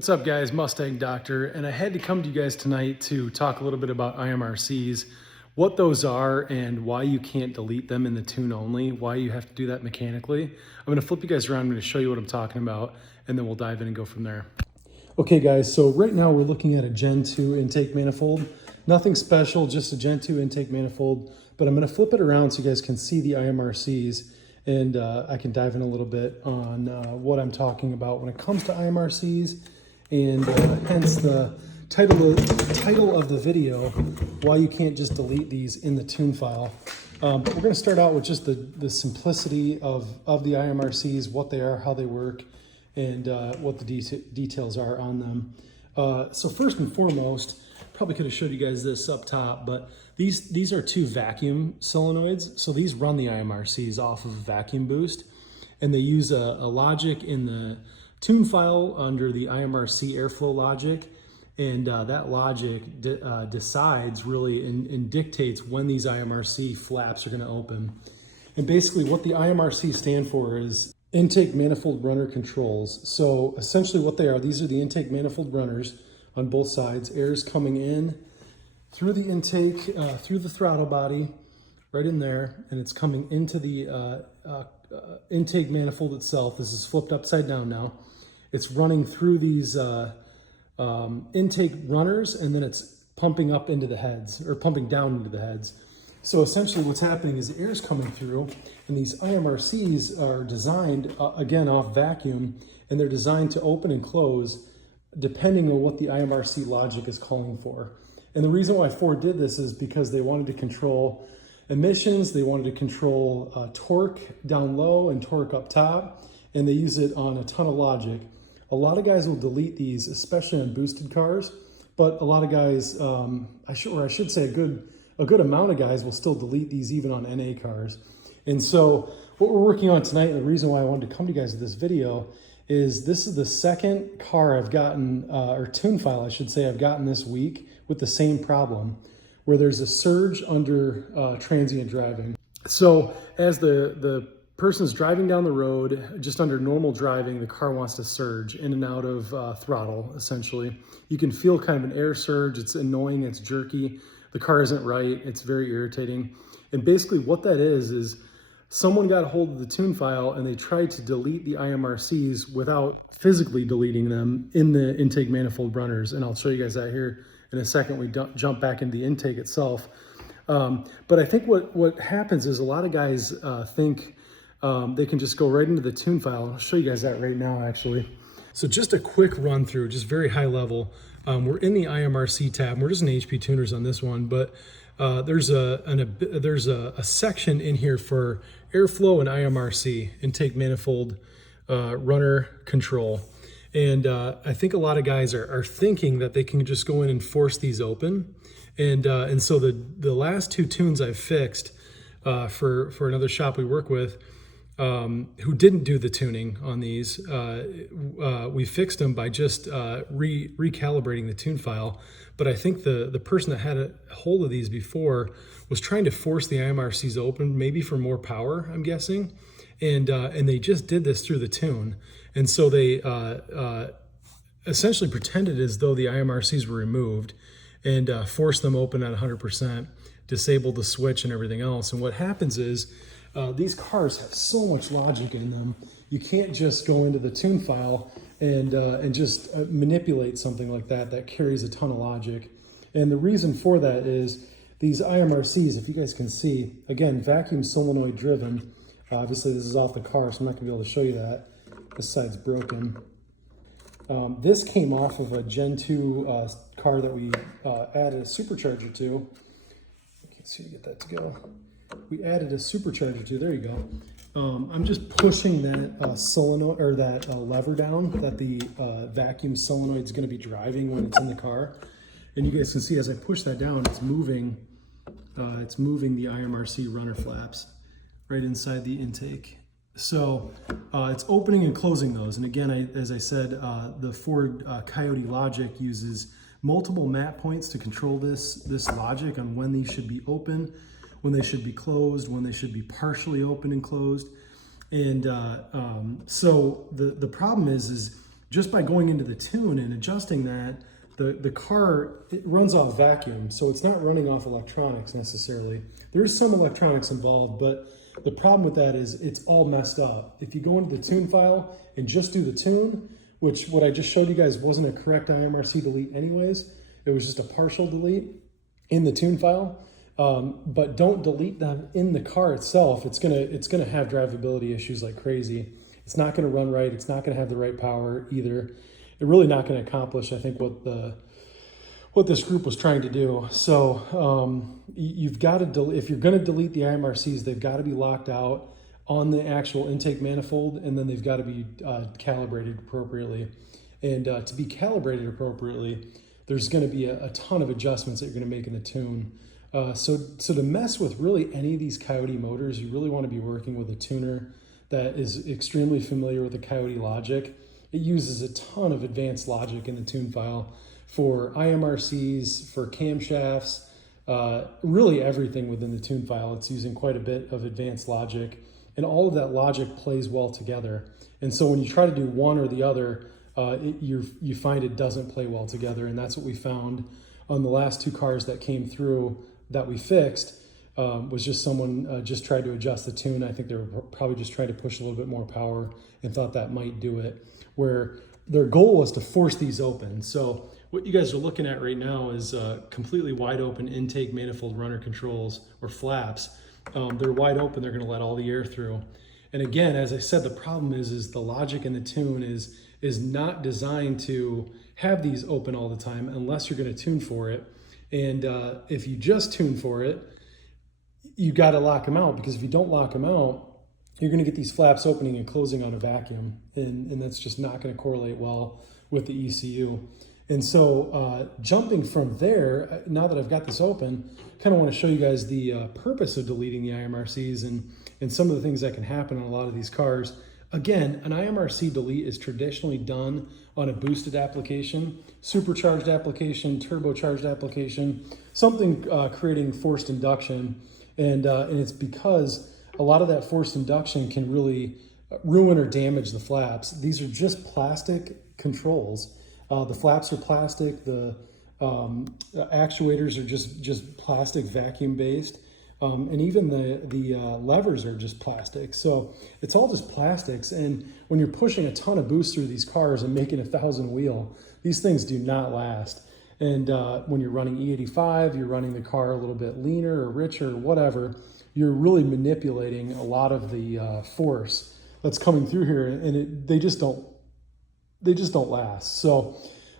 What's up guys, Mustang Doctor, and I had to come to you guys tonight to talk a little bit about IMRCs, what those are and why you can't delete them in the tune only, why you have to do that mechanically. I'm going to flip you guys around, I'm going to show you what I'm talking about, and then we'll dive in and go from there. Okay guys, so right now we're looking at a Gen 2 intake manifold. Nothing special, just a Gen 2 intake manifold, but I'm going to flip it around so you guys can see the IMRCs, and I can dive in a little bit on what I'm talking about when it comes to IMRCs, and hence the title of the video, why you can't just delete these in the tune file. But we're going to start out with just the simplicity of the IMRCs, what they are, how they work, and what the details are on them. So first and foremost, probably could have showed you guys this up top, but these are two vacuum solenoids. So these run the IMRCs off of a vacuum boost, and they use a logic in the tune file under the IMRC airflow logic, and that logic decides really and dictates when these IMRC flaps are going to open. And basically what the IMRC stand for is intake manifold runner controls. So essentially what they are, these are the intake manifold runners on both sides. Air is coming in through the intake, through the throttle body, right in there, and it's coming into the intake manifold itself. This is flipped upside down now. It's running through these intake runners, and then it's pumping up into the heads, or pumping down into the heads. So essentially what's happening is the air is coming through, and these IMRCs are designed, again, off vacuum, and they're designed to open and close depending on what the IMRC logic is calling for. And the reason why Ford did this is because they wanted to control emissions, they wanted to control torque down low and torque up top, and they use it on a ton of logic. A lot of guys will delete these, especially on boosted cars, but a lot of guys, I should say a good amount of guys will still delete these even on NA cars. And so what we're working on tonight, and the reason why I wanted to come to you guys with this video, is this is the second car I've gotten, or tune file I should say, I've gotten this week with the same problem, where there's a surge under transient driving. So as the person's driving down the road, just under normal driving, the car wants to surge in and out of throttle, essentially. You can feel kind of an air surge. It's annoying, it's jerky. The car isn't right, it's very irritating. And basically what that is someone got a hold of the tune file and they tried to delete the IMRCs without physically deleting them in the intake manifold runners. And I'll show you guys that here in a second. We jump back into the intake itself. But I think what happens is a lot of guys think they can just go right into the tune file. I'll show you guys that right now, actually. So just a quick run through, just very high level. We're in the IMRC tab. We're just in HP tuners on this one, but there's a section in here for airflow and IMRC, intake manifold runner control. And I think a lot of guys are thinking that they can just go in and force these open. And so the last two tunes I've fixed for another shop we work with, who didn't do the tuning on these, we fixed them by just recalibrating the tune file. But I think the person that had a hold of these before was trying to force the IMRCs open, maybe for more power, I'm guessing. And they just did this through the tune. And so they essentially pretended as though the IMRCs were removed and forced them open at 100%, disabled the switch and everything else. And what happens is, these cars have so much logic in them. You can't just go into the tune file and just manipulate something like that carries a ton of logic. And the reason for that is these IMRCs, if you guys can see, again, vacuum solenoid driven. Obviously this is off the car, so I'm not gonna be able to show you that. This side's broken. This came off of a Gen 2 car that we added a supercharger to. I can't see to get that to go. We added a supercharger to, there you go. I'm just pushing that solenoid, or that lever down that the vacuum solenoid is going to be driving when it's in the car. And you guys can see as I push that down, it's moving the IMRC runner flaps right inside the intake. So it's opening and closing those. And again, as I said, the Ford Coyote logic uses multiple map points to control this logic on when these should be open, when they should be closed, when they should be partially open and closed. And so the problem is just by going into the tune and adjusting that, the car, it runs off vacuum, so it's not running off electronics necessarily. There's some electronics involved, but the problem with that is it's all messed up. If you go into the tune file and just do the tune, which what I just showed you guys wasn't a correct IMRC delete anyways, it was just a partial delete in the tune file, but don't delete them in the car itself. It's gonna have drivability issues like crazy. It's not gonna run right, it's not gonna have the right power either. It's really not gonna accomplish, I think, what this group was trying to do. So you've got to, if you're going to delete the IMRCs, they've got to be locked out on the actual intake manifold, and then they've got to be calibrated appropriately. And to be calibrated appropriately, there's going to be a ton of adjustments that you're going to make in the tune. So to mess with really any of these Coyote motors, you really want to be working with a tuner that is extremely familiar with the Coyote logic. It uses a ton of advanced logic in the tune file for IMRCs, for camshafts, really everything within the tune file. It's using quite a bit of advanced logic, and all of that logic plays well together. And so when you try to do one or the other, you find it doesn't play well together. And that's what we found on the last two cars that came through that we fixed, was just someone just tried to adjust the tune. I think they were probably just trying to push a little bit more power and thought that might do it, where their goal was to force these open. So what you guys are looking at right now is completely wide open intake manifold runner controls, or flaps. They're wide open, they're gonna let all the air through. And again, as I said, the problem is the logic in the tune is not designed to have these open all the time unless you're gonna tune for it. And if you just tune for it, you gotta lock them out, because if you don't lock them out, you're gonna get these flaps opening and closing on a vacuum. And that's just not gonna correlate well with the ECU. And so jumping from there, now that I've got this open, kind of want to show you guys the purpose of deleting the IMRCs and some of the things that can happen on a lot of these cars. Again, an IMRC delete is traditionally done on a boosted application, supercharged application, turbocharged application, something creating forced induction. And it's because a lot of that forced induction can really ruin or damage the flaps. These are just plastic controls. The flaps are plastic, the actuators are just plastic vacuum based, and even the levers are just plastic. So it's all just plastics, and when you're pushing a ton of boost through these cars and making 1,000 wheel, these things do not last. And when you're running E85, you're running the car a little bit leaner or richer or whatever, you're really manipulating a lot of the force that's coming through here, and they just don't last. So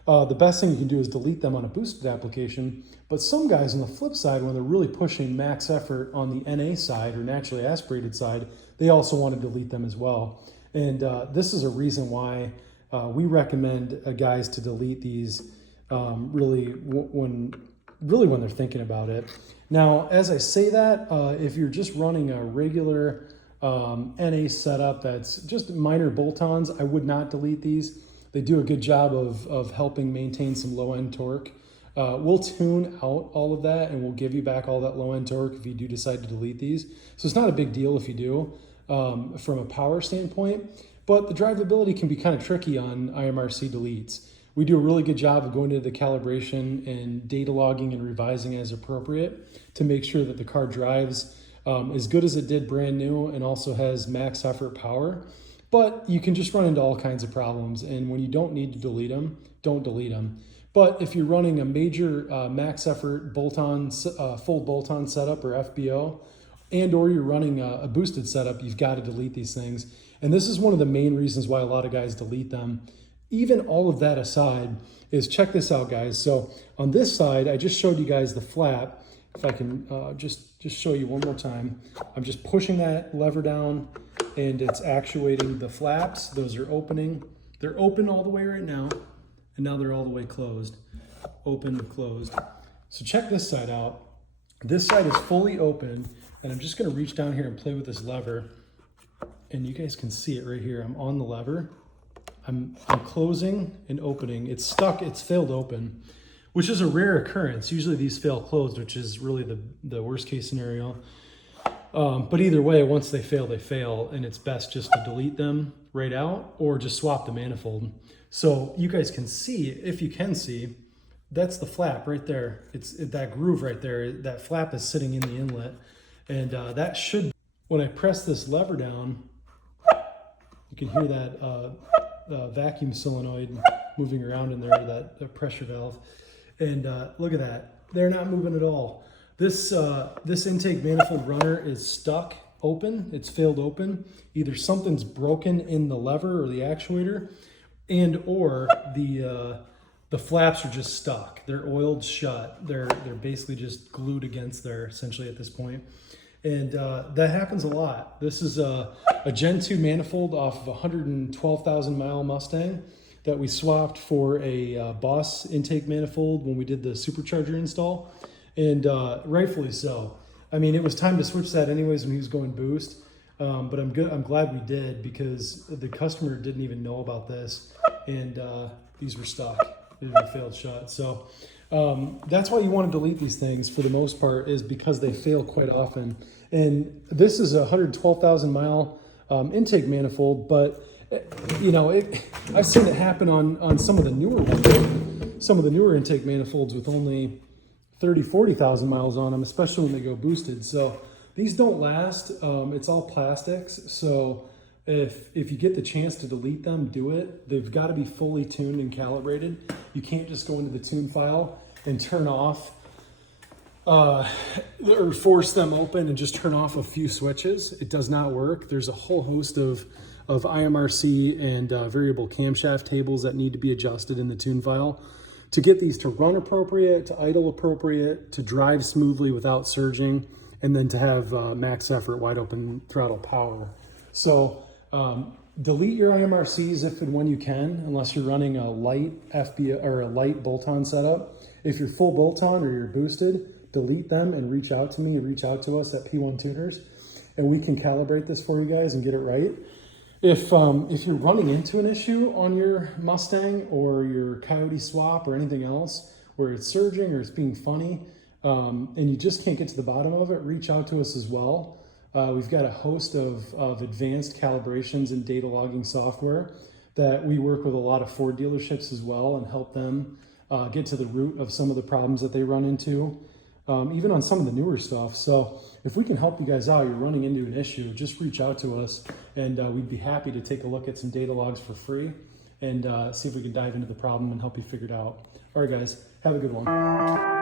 the best thing you can do is delete them on a boosted application. But some guys on the flip side, when they're really pushing max effort on the NA side, or naturally aspirated side, they also want to delete them as well. And this is a reason why we recommend guys to delete these really when they're thinking about it. Now, as I say that, if you're just running a regular NA setup that's just minor bolt-ons, I would not delete these. They do a good job of helping maintain some low-end torque. We'll tune out all of that, and we'll give you back all that low-end torque if you do decide to delete these. So it's not a big deal if you do from a power standpoint, but the drivability can be kind of tricky on IMRC deletes. We do a really good job of going into the calibration and data logging and revising as appropriate to make sure that the car drives as good as it did brand new and also has max effort power. But you can just run into all kinds of problems, and when you don't need to delete them, don't delete them. But if you're running a major max effort bolt-on, full bolt-on setup or FBO, and or you're running a boosted setup, you've got to delete these things. And this is one of the main reasons why a lot of guys delete them. Even all of that aside, is check this out, guys. So on this side, I just showed you guys the flap. If I can just show you one more time. I'm just pushing that lever down, and it's actuating the flaps. Those are opening. They're open all the way right now, and now they're all the way closed. Open, closed. So check this side out. This side is fully open, and I'm just gonna reach down here and play with this lever, and you guys can see it right here. I'm on the lever. I'm closing and opening. It's stuck, it's failed open, which is a rare occurrence. Usually these fail closed, which is really the worst case scenario. But either way, once they fail, and it's best just to delete them right out or just swap the manifold. So you guys can see, if you can see, that's the flap right there. It's that groove right there. That flap is sitting in the inlet. And that should, when I press this lever down, you can hear that vacuum solenoid moving around in there, that pressure valve. And look at that. They're not moving at all. This intake manifold runner is stuck open. It's failed open. Either something's broken in the lever or the actuator, and or the flaps are just stuck. They're oiled shut. They're basically just glued against there essentially at this point. And that happens a lot. This is a Gen 2 manifold off of a 112,000 mile Mustang that we swapped for a Boss intake manifold when we did the supercharger install, and rightfully so. I mean, it was time to switch that anyways when he was going boost, but I'm glad we did, because the customer didn't even know about this, and these were stuck. They were failed shut. So that's why you want to delete these things for the most part, is because they fail quite often. And this is a 112,000 mile intake manifold, but you know, I've seen it happen on some of the newer ones, some of the newer intake manifolds with only 30, 40,000 miles on them, especially when they go boosted. So these don't last. It's all plastics. So if you get the chance to delete them, do it. They've got to be fully tuned and calibrated. You can't just go into the tune file and turn off or force them open and just turn off a few switches. It does not work. There's a whole host of IMRC and variable camshaft tables that need to be adjusted in the tune file to get these to run appropriate, to idle appropriate, to drive smoothly without surging, and then to have max effort wide open throttle power. So delete your IMRCs if and when you can, unless you're running a light FB or a light bolt-on setup. If you're full bolt-on or you're boosted, delete them and reach out to me, reach out to us at P1 Tuners, and we can calibrate this for you guys and get it right. If you're running into an issue on your Mustang or your Coyote swap or anything else where it's surging or it's being funny, and you just can't get to the bottom of it, reach out to us as well. We've got a host of advanced calibrations and data logging software that we work with a lot of Ford dealerships as well and help them get to the root of some of the problems that they run into, even on some of the newer stuff. So if we can help you guys out, you're running into an issue, just reach out to us, and we'd be happy to take a look at some data logs for free and see if we can dive into the problem and help you figure it out. All right, guys, have a good one.